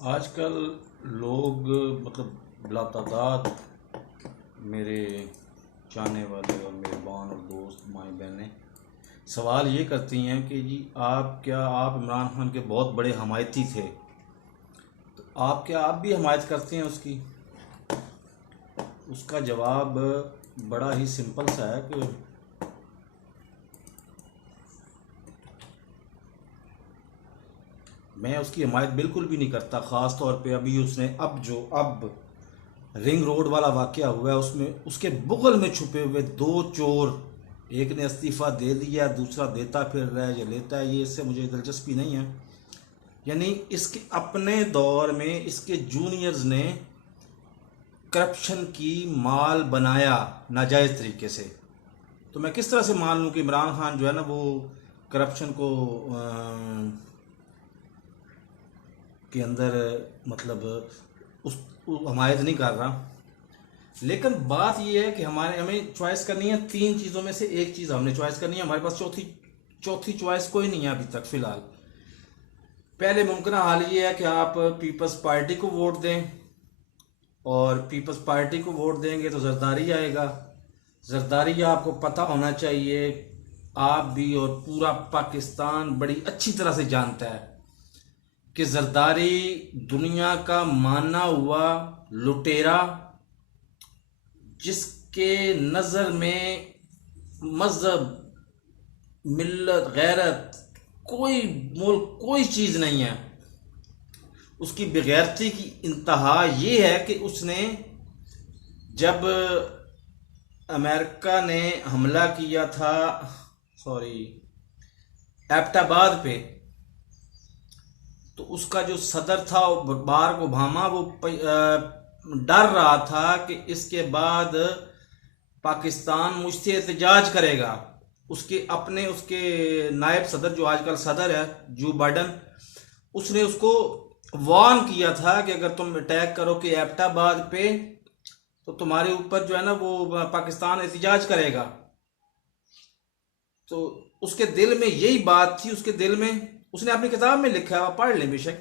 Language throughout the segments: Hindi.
आजकल लोग मतलब बिलातादाद मेरे चाहने वाले और मेहरबान और दोस्त माएँ बहनें सवाल ये करती हैं कि जी आप इमरान खान के बहुत बड़े हमायती थे, तो आप भी हमायत करते हैं उसकी। उसका जवाब बड़ा ही सिंपल सा है कि मैं उसकी हमायत बिल्कुल भी नहीं करता। ख़ास तौर पे अभी उसने अब रिंग रोड वाला वाक़या हुआ है, उसमें उसके बगल में छुपे हुए दो चोर, एक ने इस्तीफ़ा दे दिया, दूसरा देता फिर रहा है या लेता है, ये इससे मुझे दिलचस्पी नहीं है। यानी इसके अपने दौर में इसके जूनियर्स ने करप्शन की माल बनाया नाजायज़ तरीके से। तो मैं किस तरह से मान लूँ कि इमरान खान जो है ना वो करप्शन को के अंदर मतलब हमायत नहीं कर रहा। लेकिन बात यह है कि हमें चॉइस करनी है तीन चीज़ों में से एक चीज़ हमने चॉइस करनी है। हमारे पास चौथी चौथी चॉइस कोई नहीं है अभी तक फ़िलहाल। पहले मुमकिन हाल ये है कि आप पीपल्स पार्टी को वोट दें, और पीपल्स पार्टी को वोट देंगे तो जरदारी आएगा। जरदारी आपको पता होना चाहिए, आप भी और पूरा पाकिस्तान बड़ी अच्छी तरह से जानता है कि जरदारी दुनिया का माना हुआ लुटेरा, जिसके नज़र में मज़हब, मिल्लत, गैरत, कोई मुल्क, कोई चीज़ नहीं है। उसकी बेगैरती की इंतहा ये है कि उसने जब अमेरिका ने हमला किया था एबटाबाद पे, तो उसका जो सदर था बाराक ओबामा, वो डर रहा था कि इसके बाद पाकिस्तान मुझसे एहतजाज करेगा। उसके नायब सदर जो आजकल सदर है जो बाइडन, उसने उसको वार्न किया था कि अगर तुम अटैक करो कि एबटाबाद पे, तो तुम्हारे ऊपर जो है ना वो पाकिस्तान एहतजाज करेगा। तो उसके दिल में यही बात थी, उसके दिल में उसने अपनी किताब में लिखा है, आप पढ़ लें बेशक,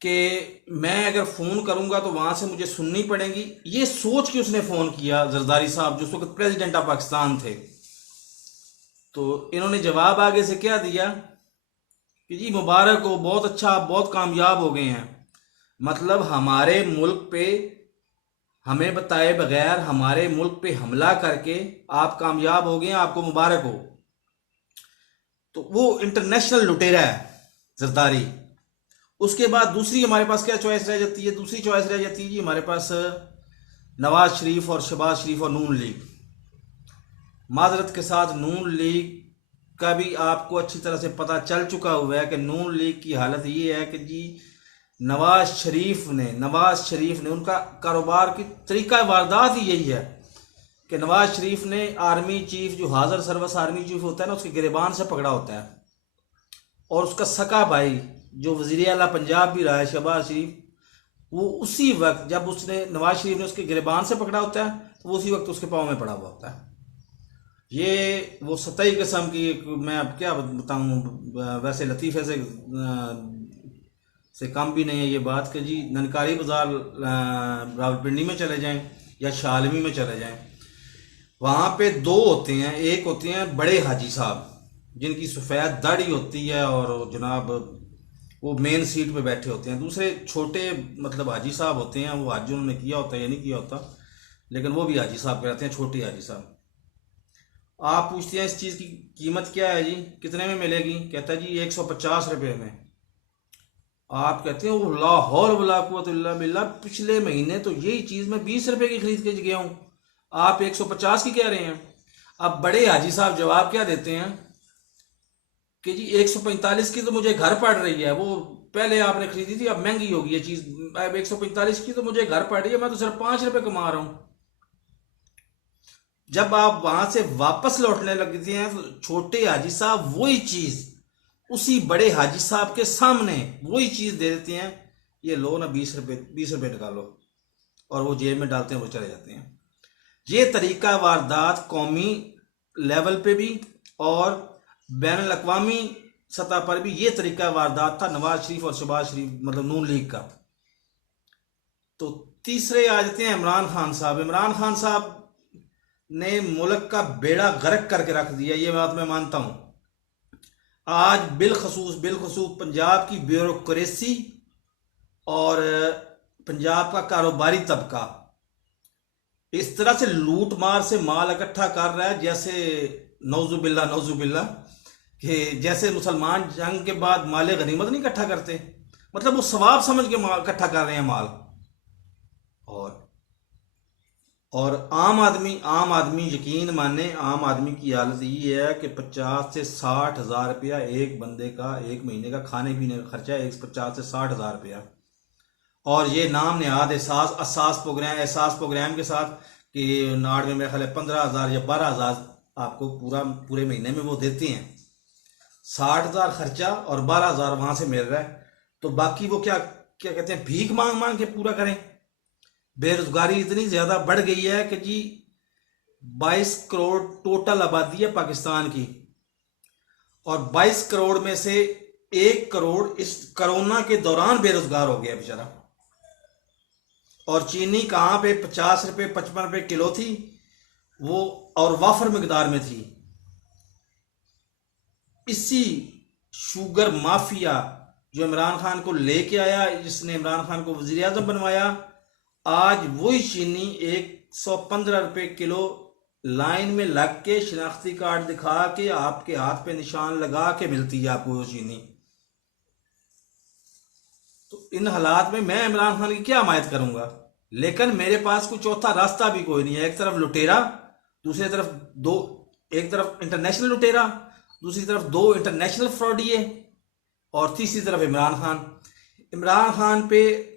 कि मैं अगर फ़ोन करूंगा तो वहां से मुझे सुननी पड़ेगी। ये सोच के उसने फ़ोन किया जरदारी साहब, जो उस वक्त प्रेसिडेंट ऑफ पाकिस्तान थे। तो इन्होंने जवाब आगे से क्या दिया कि जी मुबारक हो, बहुत अच्छा, आप बहुत कामयाब हो गए हैं। मतलब हमारे मुल्क पे हमें बताए बगैर हमारे मुल्क पे हमला करके आप कामयाब हो गए हैं, आपको मुबारक हो। तो वो इंटरनेशनल लुटेरा है जरदारी। उसके बाद दूसरी हमारे पास क्या चॉइस रह जाती है? दूसरी चॉइस रह जाती है जी हमारे पास नवाज शरीफ और शहबाज शरीफ और नून लीग। माजरत के साथ नून लीग का भी आपको अच्छी तरह से पता चल चुका हुआ है कि नून लीग की हालत ये है कि जी नवाज शरीफ ने उनका कारोबार की तरीका वारदात ही यही है कि नवाज शरीफ ने आर्मी चीफ, जो हाजिर सर्विस आर्मी चीफ होता है ना, उसके गिरबान से पकड़ा होता है। और उसका सका भाई जो वजीर आला पंजाब भी रहा है, शहबाज शरीफ, वो उसी वक्त जब उसने नवाज शरीफ ने उसके गिरबान से पकड़ा होता है, तो वो उसी वक्त उसके पाँव में पड़ा हुआ होता है। ये वो सतही किस्म की मैं अब क्या बताऊँ, वैसे लतीफ़े से कम भी नहीं है ये बात कि जी ननकारी बाज़ार रावलपिंडी में चले जाएं या शालमी में चले जाएं, वहाँ पे दो होते हैं। एक होते हैं बड़े हाजी साहब जिनकी सफ़ेद दाढ़ी होती है और जनाब वो मेन सीट पे बैठे होते हैं। दूसरे छोटे मतलब हाजी साहब होते हैं, वो हज उन्होंने किया होता है या नहीं किया होता, लेकिन वो भी हाजी साहब कहते हैं, छोटे हाजी साहब। आप पूछते हैं इस चीज़ की कीमत क्या है जी, कितने में मिलेगी? कहता है जी 150 रुपये में। आप कहते हैं वो लाहौर वला कुव्वत इल्ला बिल्लाह, पिछले महीने तो यही चीज़ मैं 20 रुपये की खरीद के गया हूँ, आप 150 की कह रहे हैं। अब बड़े हाजी साहब जवाब क्या देते हैं कि जी 145 की तो मुझे घर पड़ रही है, वो पहले आपने खरीदी थी, अब महंगी होगी ये चीज़, अब 145 की तो मुझे घर पड़ रही है, मैं तो सिर्फ 5 रुपये कमा रहा हूँ। जब आप वहां से वापस लौटने लगते हैं तो छोटे हाजी साहब वही चीज़ उसी बड़े हाजी साहब के सामने वही चीज़ दे देते हैं, ये लो ना 20 रुपये निकालो, और वो जेब में डालते हैं, वो चले जाते हैं। ये तरीका वारदात कौमी लेवल पे भी और बैन अवी सतह पर भी ये तरीका वारदात था नवाज शरीफ और शहबाज शरीफ मतलब नून लीग का। तो तीसरे आ जाते हैं इमरान खान साहब। इमरान खान साहब ने मुल्क का बेड़ा गर्क करके रख दिया, ये बात मैं मानता हूं। आज बिलखसूस बिलखसूस पंजाब की ब्यूरोक्रेसी और पंजाब का कारोबारी तबका इस तरह से लूट मार से माल इकट्ठा कर रहा है, जैसे नौजुबिल्ला नौजुबिल्ला, कि जैसे मुसलमान जंग के बाद माले गनीमत नहीं इकट्ठा करते, मतलब वो सवाब समझ के माल इकट्ठा कर रहे हैं माल। और आम आदमी यकीन माने, आम आदमी की हालत ये है कि 50 से 60 हज़ार रुपया एक बंदे का एक महीने का खाने पीने का खर्चा है, 50 से 60 हज़ार रुपया। और ये नाम नेहाद एहसास प्रोग्राम के साथ कि नाड़ में मेरे ख्याल 15,000 या 12,000 आपको पूरे महीने में वो देते हैं। 60,000 खर्चा और 12,000 वहां से मिल रहा है, तो बाकी वो क्या क्या कहते हैं, भीख मांग मांग के पूरा करें। बेरोजगारी इतनी ज्यादा बढ़ गई है कि जी 22 करोड़ टोटल आबादी है पाकिस्तान की, और 22 करोड़ में से 1 करोड़ इस कोरोना के दौरान बेरोजगार हो गया बेचारा। और चीनी कहाँ पे 50 रुपये 55 रुपये किलो थी वो, और वाफर मिकदार में थी। इसी शुगर माफिया जो इमरान खान को लेके आया, जिसने इमरान खान को वजीर आजम बनवाया, आज वही चीनी 115 रुपये किलो लाइन में लग के शिनाख्ती कार्ड दिखा के आपके हाथ पे निशान लगा के मिलती है आपको वो चीनी। तो इन हालात में मैं इमरान खान की क्या हमायत करूंगा? लेकिन मेरे पास कोई चौथा रास्ता भी कोई नहीं है। एक तरफ लुटेरा, दूसरी तरफ एक तरफ इंटरनेशनल लुटेरा, दूसरी तरफ 2 इंटरनेशनल फ्रॉडिये, और तीसरी तरफ इमरान खान। इमरान खान पे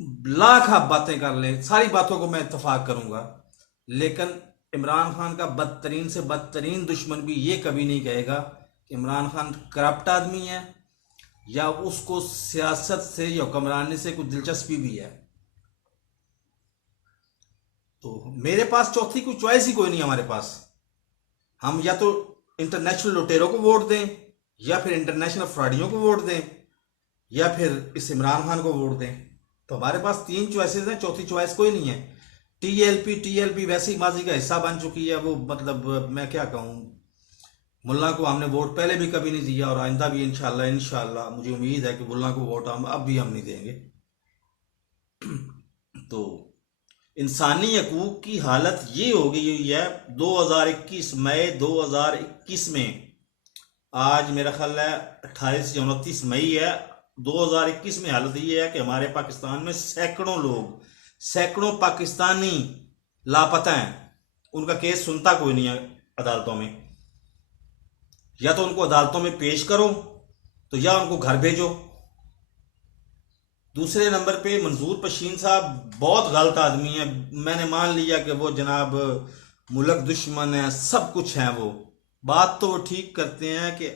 लाख आप बातें कर लें, सारी बातों को मैं इत्तफाक करूंगा, लेकिन इमरान खान का बदतरीन से बदतरीन दुश्मन भी ये कभी नहीं कहेगा कि इमरान खान करप्ट आदमी है या उसको सियासत से या हुक्मरानी से कुछ दिलचस्पी भी है। तो मेरे पास चौथी कोई चॉइस ही कोई नहीं हमारे पास। हम या तो इंटरनेशनल लुटेरों को वोट दें, या फिर इंटरनेशनल फ्रॉडियों को वोट दें, या फिर इस इमरान खान को वोट दें। तो हमारे पास 3 चॉइसेस हैं, चौथी चॉइस कोई नहीं है। टीएलपी वैसे ही माजी का हिस्सा बन चुकी है। वो मतलब मैं क्या कहूँ, मुल्ला को हमने वोट पहले भी कभी नहीं दिया और आइंदा भी इंशाल्लाह मुझे उम्मीद है कि मुल्ला को वोट हम अब भी हम नहीं देंगे। तो इंसानी हकूक की हालत ये हो गई हुई है 2021 मई 2021 में, आज मेरा ख्याल है 28 या 29 मई है 2021 में। हालत ये है कि हमारे पाकिस्तान में सैकड़ों पाकिस्तानी लापता हैं। उनका केस सुनता कोई नहीं है अदालतों में। या तो उनको अदालतों में पेश करो, तो या उनको घर भेजो। दूसरे नंबर पे मंजूर पशीन साहब बहुत गलत आदमी है। मैंने मान लिया कि वो जनाब मुल्क दुश्मन है, सब कुछ है। वो बात तो वो ठीक करते हैं कि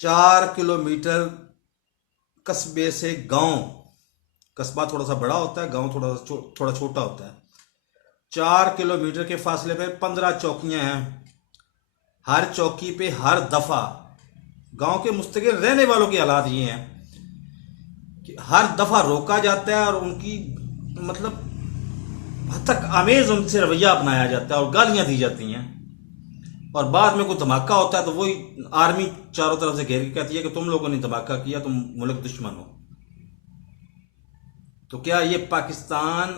4 किलोमीटर कस्बे से गांव, कस्बा थोड़ा सा बड़ा होता है, गांव थोड़ा छोटा होता है, 4 किलोमीटर के फासले पे 15 चौकियां हैं। हर चौकी पे हर दफा गांव के मुस्तकिल रहने वालों के हालात ये हैं कि हर दफा रोका जाता है और उनकी मतलब हद तक आमेज उनसे रवैया अपनाया जाता है और गालियां दी जाती हैं। और बाद में कोई धमाका होता है तो वही आर्मी चारों तरफ से घेर के कहती है कि तुम लोगों ने धमाका किया, तुम मुल्क दुश्मन हो। तो क्या ये पाकिस्तान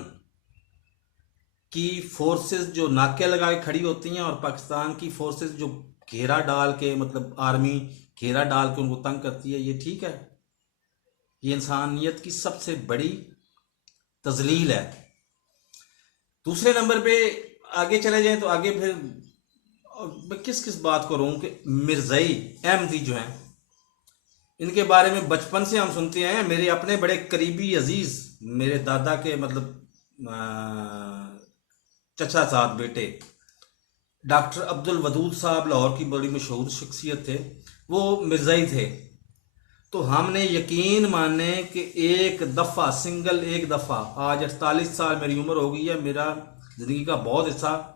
की फोर्सेस जो नाके लगा के खड़ी होती हैं और पाकिस्तान की फोर्सेस जो घेरा डाल के, मतलब आर्मी घेरा डाल के उनको तंग करती है, ये ठीक है? ये इंसानियत की सबसे बड़ी तजलील है। दूसरे नंबर पे आगे चले जाएं तो आगे फिर मैं किस बात को रहूं कि मिर्ज़ाई अहमदी जो हैं, इनके बारे में बचपन से हम सुनते हैं। मेरे अपने बड़े करीबी अजीज, मेरे दादा के मतलब चचा साहब बेटे डॉक्टर अब्दुल वदूद साहब लाहौर की बड़ी मशहूर शख्सियत थे, वो मिर्ज़ाई थे। तो हमने यकीन माने कि एक दफ़ा आज 48 साल मेरी उम्र हो गई है, मेरा ज़िंदगी का बहुत हिस्सा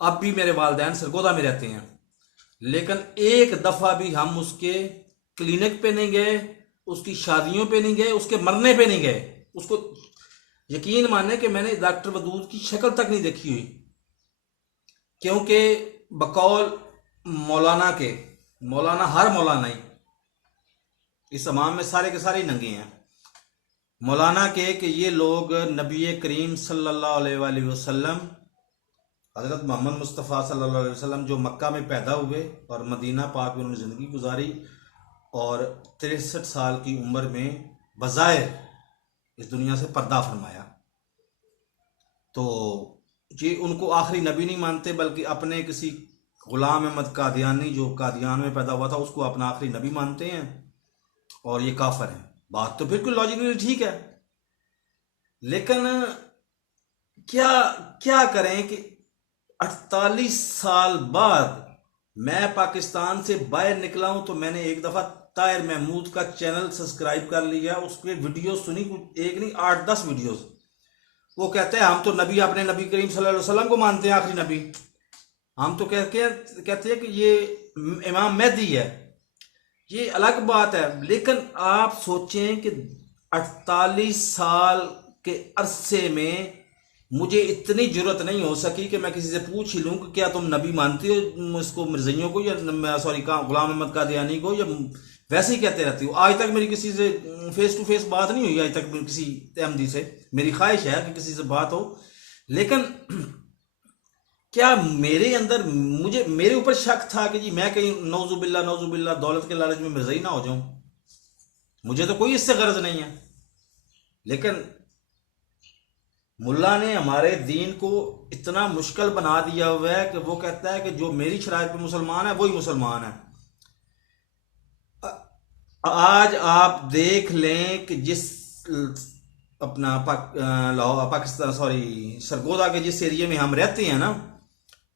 अब भी मेरे वालिदैन सरगोदा में रहते हैं, लेकिन एक दफ़ा भी हम उसके क्लिनिक पे नहीं गए, उसकी शादियों पे नहीं गए, उसके मरने पे नहीं गए, उसको यकीन माने कि मैंने डॉक्टर वदूद की शक्ल तक नहीं देखी हुई, क्योंकि बकौल मौलाना के, मौलाना हर मौलाना ही इस अमाम में सारे के सारे ही नंगे हैं, मौलाना के कि ये लोग नबी करीम सल्लल्लाहु अलैहि वसल्लम, हज़रत मोहम्मद मुस्तफ़ा सल्लल्लाहु अलैहि वसल्लम जो मक्का में पैदा हुए और मदीना पाक में उन्होंने ज़िंदगी गुजारी और 63 साल की उम्र में बज़ाहिर इस दुनिया से पर्दा फरमाया, तो ये उनको आखिरी नबी नहीं मानते, बल्कि अपने किसी गुलाम अहमद कादियानी जो कादियान में पैदा हुआ था उसको अपना आखिरी नबी मानते हैं, और ये काफर हैं। बात तो बिल्कुल लॉजिकली ठीक है, लेकिन क्या क्या करें कि 48 साल बाद मैं पाकिस्तान से बाहर निकला हूं, तो मैंने एक दफ़ा ताहिर महमूद का चैनल सब्सक्राइब कर लिया, उसके वीडियो सुनी, एक नहीं 8-10 वीडियोस। वो कहते हैं हम तो नबी, अपने नबी करीम सल्लल्लाहु अलैहि वसल्लम को मानते हैं आखिरी नबी, हम तो कहते हैं कि ये इमाम मेहदी है। ये अलग बात है, लेकिन आप सोचें कि 48 साल के अरसे में मुझे इतनी जरूरत नहीं हो सकी कि मैं किसी से पूछ ही लूं कि क्या तुम नबी मानती हो इसको, मिर्ज़इयों को, या सॉरी गुलाम अहमद कादियानी को, या वैसे ही कहते रहती हो। आज तक मेरी किसी से फेस टू फेस बात नहीं हुई, आज तक किसी अहमदी से। मेरी ख्वाहिश है कि किसी से बात हो, लेकिन क्या मेरे अंदर मेरे ऊपर शक था कि जी मैं कहीं नौजुबिल्ला दौलत के लालच में मिर्ज़ई ना हो जाऊं। मुझे तो कोई इससे गर्ज नहीं है, लेकिन मुल्ला ने हमारे दीन को इतना मुश्किल बना दिया हुआ है कि वो कहता है कि जो मेरी शराइत पे मुसलमान है वही मुसलमान है। आज आप देख लें कि जिस अपना पाकिस्तान सॉरी सरगोदा के जिस एरिया में हम रहते हैं ना,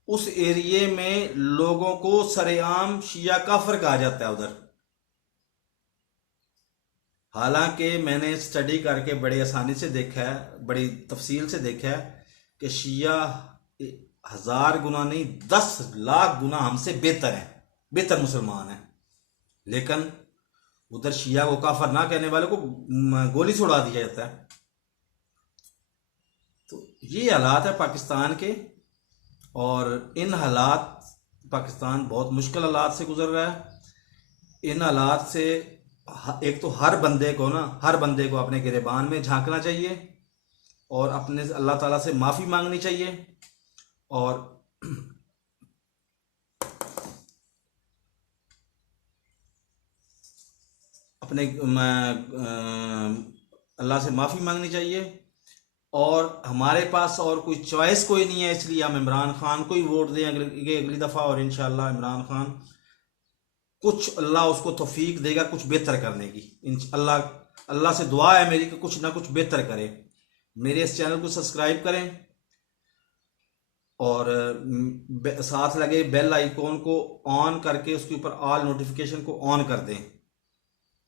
उस एरिया में लोगों को सरेआम शिया काफर कहा जाता है उधर। हालांकि मैंने स्टडी करके बड़ी आसानी से देखा है, बड़ी तफसील से देखा है कि शिया 1000 गुना नहीं 10 लाख गुना हमसे बेहतर है, बेहतर मुसलमान है, लेकिन उधर शिया को काफर ना कहने वाले को गोली से उड़ा दिया जाता है। तो ये हालात है पाकिस्तान के, और इन हालात, पाकिस्तान बहुत मुश्किल हालात से गुजर रहा है। इन हालात से एक तो हर बंदे को अपने गिरेबान में झांकना चाहिए और अपने अल्लाह ताला से माफ़ी मांगनी चाहिए, और अपने अल्लाह से माफ़ी मांगनी चाहिए। और हमारे पास और कोई चॉइस कोई नहीं है, इसलिए हम इमरान खान को ही वोट दें अगली दफ़ा, और इंशाल्लाह इमरान खान कुछ, अल्लाह उसको तौफीक देगा कुछ बेहतर करने की। अल्लाह से दुआ है मेरी कि कुछ ना कुछ बेहतर करे। मेरे इस चैनल को सब्सक्राइब करें और साथ लगे बेल आइकॉन को ऑन करके उसके ऊपर ऑल नोटिफिकेशन को ऑन कर दें,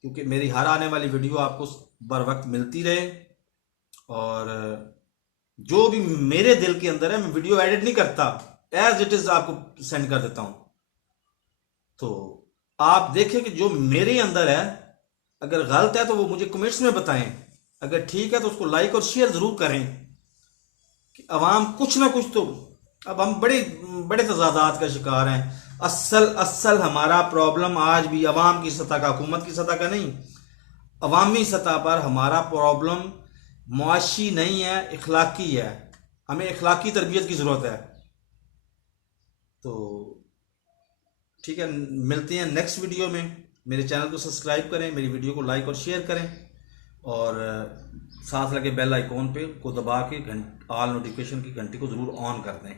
क्योंकि मेरी हर आने वाली वीडियो आपको बर वक्त मिलती रहे। और जो भी मेरे दिल के अंदर है, मैं वीडियो एडिट नहीं करता, एज इट इज आपको सेंड कर देता हूं। तो आप देखें कि जो मेरे अंदर है, अगर गलत है तो वो मुझे कमेंट्स में बताएं, अगर ठीक है तो उसको लाइक और शेयर जरूर करें कि अवाम कुछ ना कुछ तो, अब हम बड़े बड़े तजादात का शिकार हैं। असल हमारा प्रॉब्लम आज भी अवाम की सतह का, हुकूमत की सतह का नहीं, अवामी सतह पर हमारा प्रॉब्लम मुआशी नहीं है, इखलाकी है। हमें इखलाकी तरबियत की ज़रूरत है। तो ठीक है, मिलते हैं नेक्स्ट वीडियो में। मेरे चैनल को सब्सक्राइब करें, मेरी वीडियो को लाइक और शेयर करें, और साथ लगे बेल आइकॉन पे को दबा के ऑल नोटिफिकेशन की घंटी को ज़रूर ऑन कर दें।